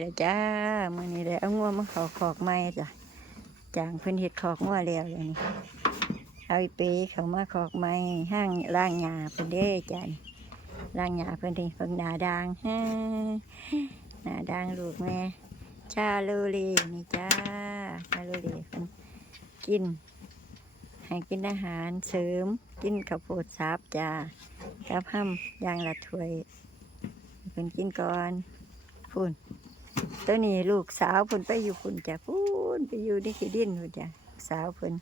เดี๋ยวจ้ามื่อนี้เลยเอางัวมาเขอขอกไม้จ้ะจางเพิ่นเห็ดขอกงัวแล้วเลยนี่เอาอีเปเขามาขอกไม้ห้างล่างหญ้าเพิ่นเด้จ้ะล่างหญ้าเพิ่นนี่เพิ่งหนาดางฮ่าหนาดางลูกแม่ชาลูลีนี่จ้าชาลูลีเพิ่นกินให้กินอาหารเสริมกินข้าวโพดซับจ้ากับห้ำยางละถ้วยเพิ่นกินก่อนพูน ตัวนี้ลูกสาวเพิ่นไปอยู่พุ่นจ้ะพุ่นไปอยู่ที่ขี้ดินพุ่นจ้ะสาวเพิ่น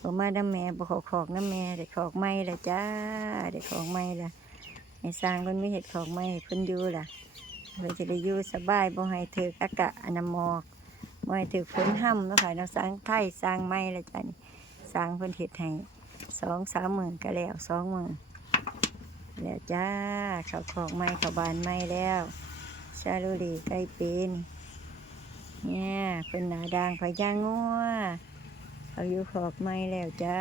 บ่มาน้ำแม่บ่ขอขอกน้ำแม่ได้ขอกไม้ละจ้าได้ขอกไม้ละให้สร้างเพิ่นมีเห็ดขอกไม้เพิ่นอยู่ล่ะเพิ่นจะได้อยู่สบายบ่ให้ถึกอากาศอนามอกบ่ให้ถึกฝนห่ำเนาะค่ะเนาสร้างไทยสร้างไม้ละจ้ะนี่สร้างเพิ่นเฮ็ดให้สองสามหมื่นก็แล้วสองหมื่นแล้วจ้าเขาขอกไม้เขาบานไม้แล้วชาลูรีไก่เป็น เนี่ยเป็นหนาดางพญางัวเขาอยู่ขอกไม้แล้วจ้า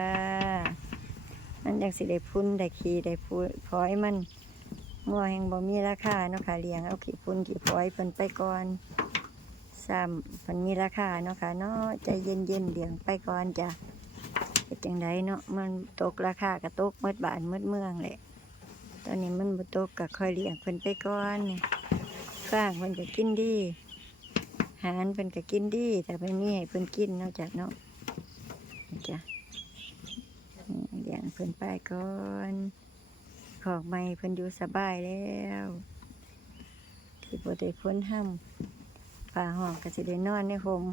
มันจังสิได้พุ่นได้ขี่ได้พูพอยมันงัวแห่งบ่มีราคาเนาะค่ะเลี้ยงเอาขี่พุ่นขี่พอยเพิ่นไปก่อนซ้ำเพิ่นมีราคาเนาะค่ะเนาะใจเย็นเย็นเลี้ยงไปก่อนจ้ะเป็นจังไดเนาะมันตกราคาก็ตกมืดบานมืดเมืองแหละตอนนี้มันบ่ตกก็ค่อยเลี้ยงเพิ่นไปก่อนนี่ฟางเพิ่นก็กินดี หารเพิ่นก็กินดีแต่เพิ่นมีให้เพิ่นกินนอกจากเนาะจ้ะนี่เลี้ยงเพิ่นไปก่อนขอกไม้เพิ่นอยู่สบายแล้วที่บ่ได้พ้นห้ำฝ่าห้องก็สิได้นอนในโฮม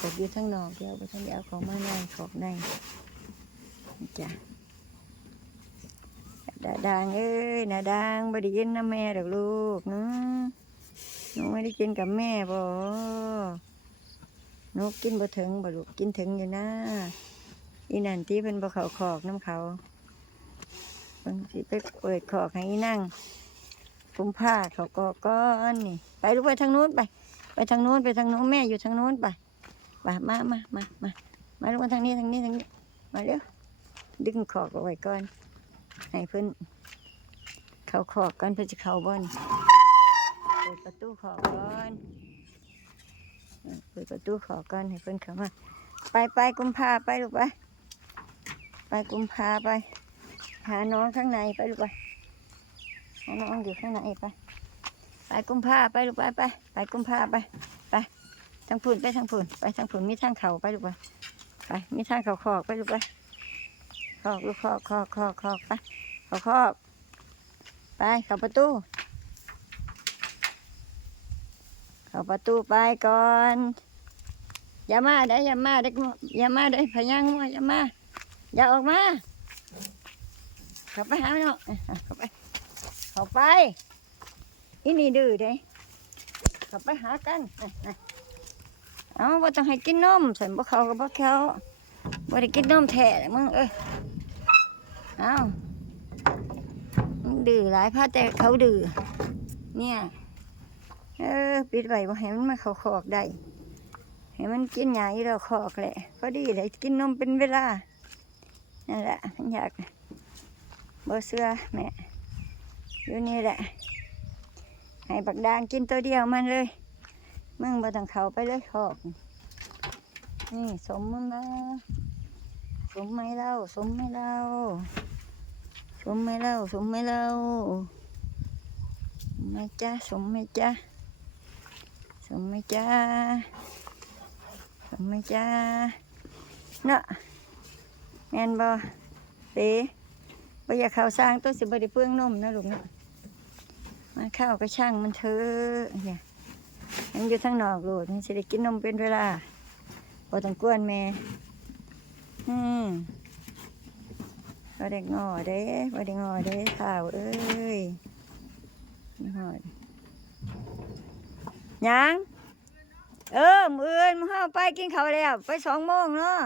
กดอยู่ทั้งนอกเดียวบ่ทันได้เอาของมาในขอกในจ้ะดาดางเอ้ยนาดางบ่ได้ยินนะแม่ดอกลูกนะ หนูไม่ได้กินกับแม่บ่หนูกินบ่ถึงบ่ลูกกินถึงอยู่นะอีนั่นที่เพิ่นบ่เขาขอกน้ำเขาเพิ่นสิไปเปิดขอกให้อีนั่งกุมผ้าเขาก็ก้อนนี่ ไปลูกไปทางนู้นไป ไปทางนู้นไปทางนู้นแม่อยู่ทางนู้นไปไปมามามามามาลูกมาทางนี้ทางนี้ทางนี้ มาเร็วดึงขอกเอาไว้ก่อนให้เพิ่นเขาขอกกันเพื่อจะเข้าบ่อน ดประตูขอกก่อนเปิดประตูขอกก่อนให้เพิ่อนเข้ามา ไปไปกุมภาไปลูกไปไปกุมภาไป หาน้องข้างในไปลูกไปหาน้องอยู่ข้างในไป ไปกุมภาไปลูกไปไปไปกุมภาไปไปทางพุ่นไปทางพุ่นไปทางพุ่นมีทางเขาไปลูกไปไปมีทางเขาขอกไปลูกไปขอกลูกขอกขอกขอกขอกไปขาครอบไปเข้าประตู เข้าประตูไปก่อน อย่ามาได้อย่ามาได้อย่ามาได้พญางัวอย่ามา อย่าออกมา เข้าไปหาเนาะเข้าไป เข้าไป อีนี่ดื้อเด้เข้าไปหากัน เอาว่าต้องให้กินนมใส่บ่เขากับบ่เขาบ่ได้กินนมแท้มึงเอ้ยเอามันดื้อหลายพาแต่เขาดื้อเนี่ย อปิดไว้บ่ให้มันมาเข้าคอกได้ให้มันกินหญ้าอยู่แล้วคอกแหละพอดีเลยกินนมเป็นเวลานั่นแหละมันอยากบ่เสื้อแม่อยู่นี่แหละ ให้บักดางกินตัวเดียวมันเลย มึงบ่ต้องเข้าไปเลยคอกนี่สมมันมาสมไหมเล่าสมไหมเล่าสมไหม่เล่าสมไหม่เล่าไหม่จ้าสมไหม่จ้า สมไหม่จ้าสมไหม่จ้าเนาะแมนบ่เต๋บ่อยากเข้าสร้างตัวสิบได้เปลืองนมนะลูกเนาะมาเข้าวก็ช่างมันเถอะเนี่ยมันอยู่ทางนอกลูกมันสิได้กินนมเป็นเวลาบ่ต้องกวนแม่อืมบ่ได้งอเด้บ่ได้งอเด้ข่าวเอ้ยนี่หอดห ยังเออมืออื่นมึงเข้าไปกินข้าวแล้ว ไปสองโมงเนาะ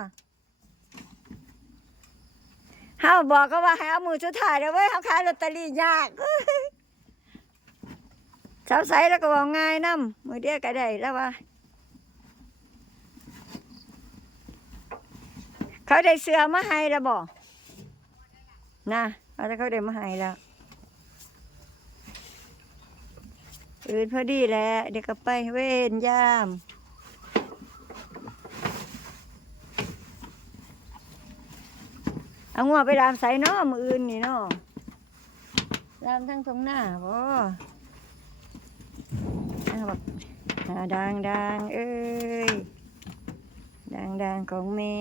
เฮาบอกก็ว่าให้เอามือสุดท้ายแล้วเว้ยเฮาขายลอตเตอรี่ยากเช้าใสแล้วก็บอกง่ายนํมือเดียวก็ได้แล้วว่า เขาได้เสือมาให้แล้วบอกนะเอาแต่เขาเดินมาให้แล้ว อื่นพอดีแหละเดี๋ยวก็ไปเว้นยามเอางัวไปรามใส่น้อมืออื่นนี่น้อรามทั้งตรงหน้าบ่เอาบดังดังเอ้ยดังดังของแม่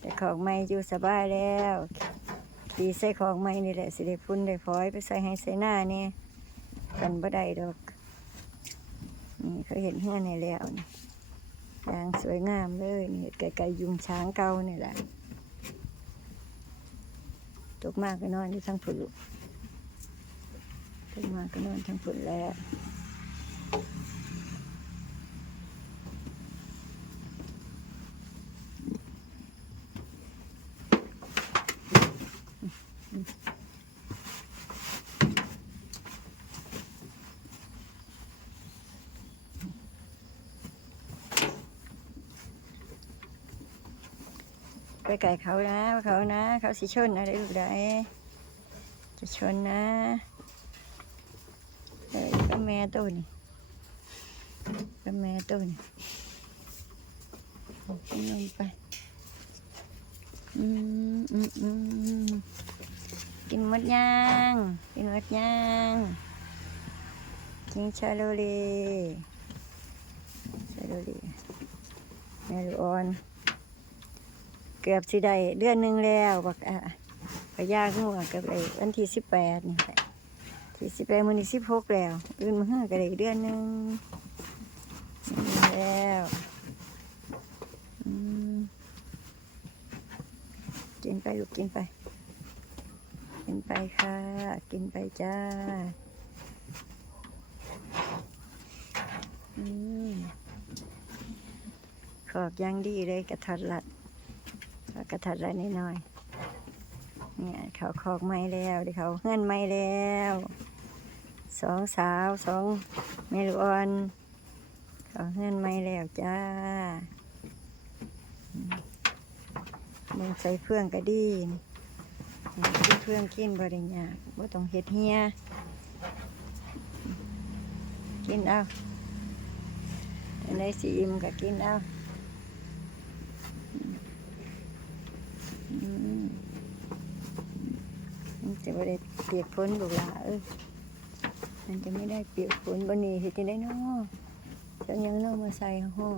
แต่ของไม่อยู่สบายแล้วขี่ใส่ของไม่นี่แหละสิได้พุ่นได้พลอยไปใส่ให้ใส่หน้าเนี่ย กันบ่ได้ดอก นี่เขาเห็นเฮือนในแล้วนี่ยางสวยงามเลยนี่ไกลๆยุงช้างเก่านี่แหละตกมากก็นอนอยู่ทั้งผุนลูกตกมากก็นอนทั้งผุนแล้ว ไปไก่เขานะเขานะ เขาสิชนอะไรลูกได้จะชนนะเอ้ยก็แม่ตัวนี่ก็แม่ตัวนี่กินลงไปอืมอืมอืมกินมดย่างกินมดย่างกินชาโลเลชาโลเลแม่ลูกอ่อน เกือบสิได้เดือนหนึ่งแล้วบักอะพยางัวเกับไอ้วันที่สิบแปดนี่แหละที่สิบแปดมื้อนี้สิบหกแล้วอื่นมาห้าก็ได้เดือนหนึ่งแล้วกินไปลูกกินไป กินไปค่ะ กินไปจ้าอืมขอบอยังดีเลยกระทัดรัด กระถัดอะไรนิดหน่อย เนี่ยเขาคอกไม้แล้วเดี๋ยวเขาเฮือนไม้แล้วสองสาวสองเมลูกอ่อนเขาเฮือนไม้แล้วจ้าเบิ่งใส่เฟื่องก็ดีนกินเฟื่องกินบริญญากบ่ต้องเฮ็ดเฮียกินเอาอันสิอิ่มก็กินเอา อืมมัน จะไม่ได้เปียกฝนบุกหลาเออมันจะไม่ได้เปียกฝนบนนี้เห็นจะได้เนอจะยังเนอมาใส่ห้อง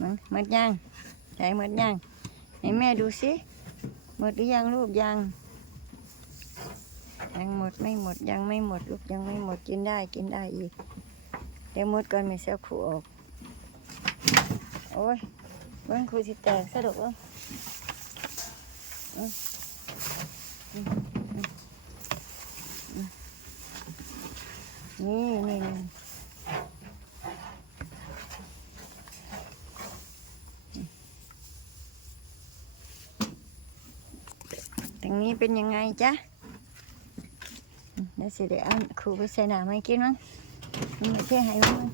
มันหมดยังใส่หมดยังให้แม่ดูสิหมดหรือยังลูกยัง ยังหมดไม่หมดยังไม่หมดลูกยังไม่หมดกินได้กินได้อีกเดี๋ยวหมดก่อนไม่เสียขู่ออกโอ้ยเบิ้งครูสิแตกสะดวกเบิ้งนี่นี่นี่ทางนี้ เป็นยังไงจ๊ะอืมเดี๋ยวสิเดี๋ยวเอาครูไปใส่หนาไม่กินมั้งมันไม่ใช่ให้มั้ง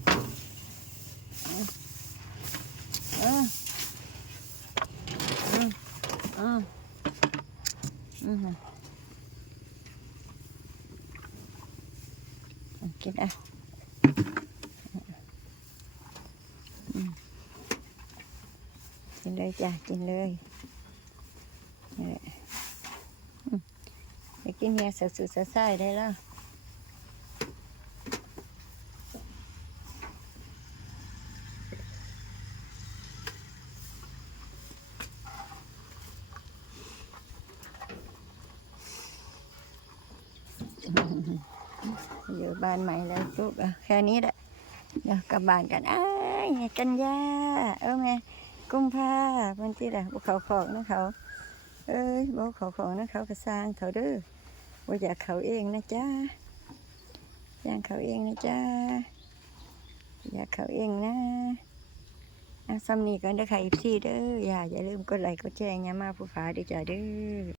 เออเออเอออืมอืมเอากินอะอืมกินเลยจ้ะกินเลยนี่แหละอืม ไปกินเฮียสุสุดๆซ่ายได้แล้วอยู่บ้านใหม่แล้วลูกแค่นี้แหละเดี๋ยวกลับบ้านกันอ้ายกันยาเออแม่กุมภาวันที่ละบุเขาของนะเขา เอ้ยบุเขาของนะเขาก็สร้างเขาเด้อ ว่าอยากเขาเองนะจ๊ะอย่างเขาเองนะจ๊ะอยากเขาเองนะอาซัมนี่กันเด้อค่ะอีพี่เด้ออย่าอย่าลืมกดไลค์กดแชร์อย่ามาผู้ฟ้าดีจ้าเด้อ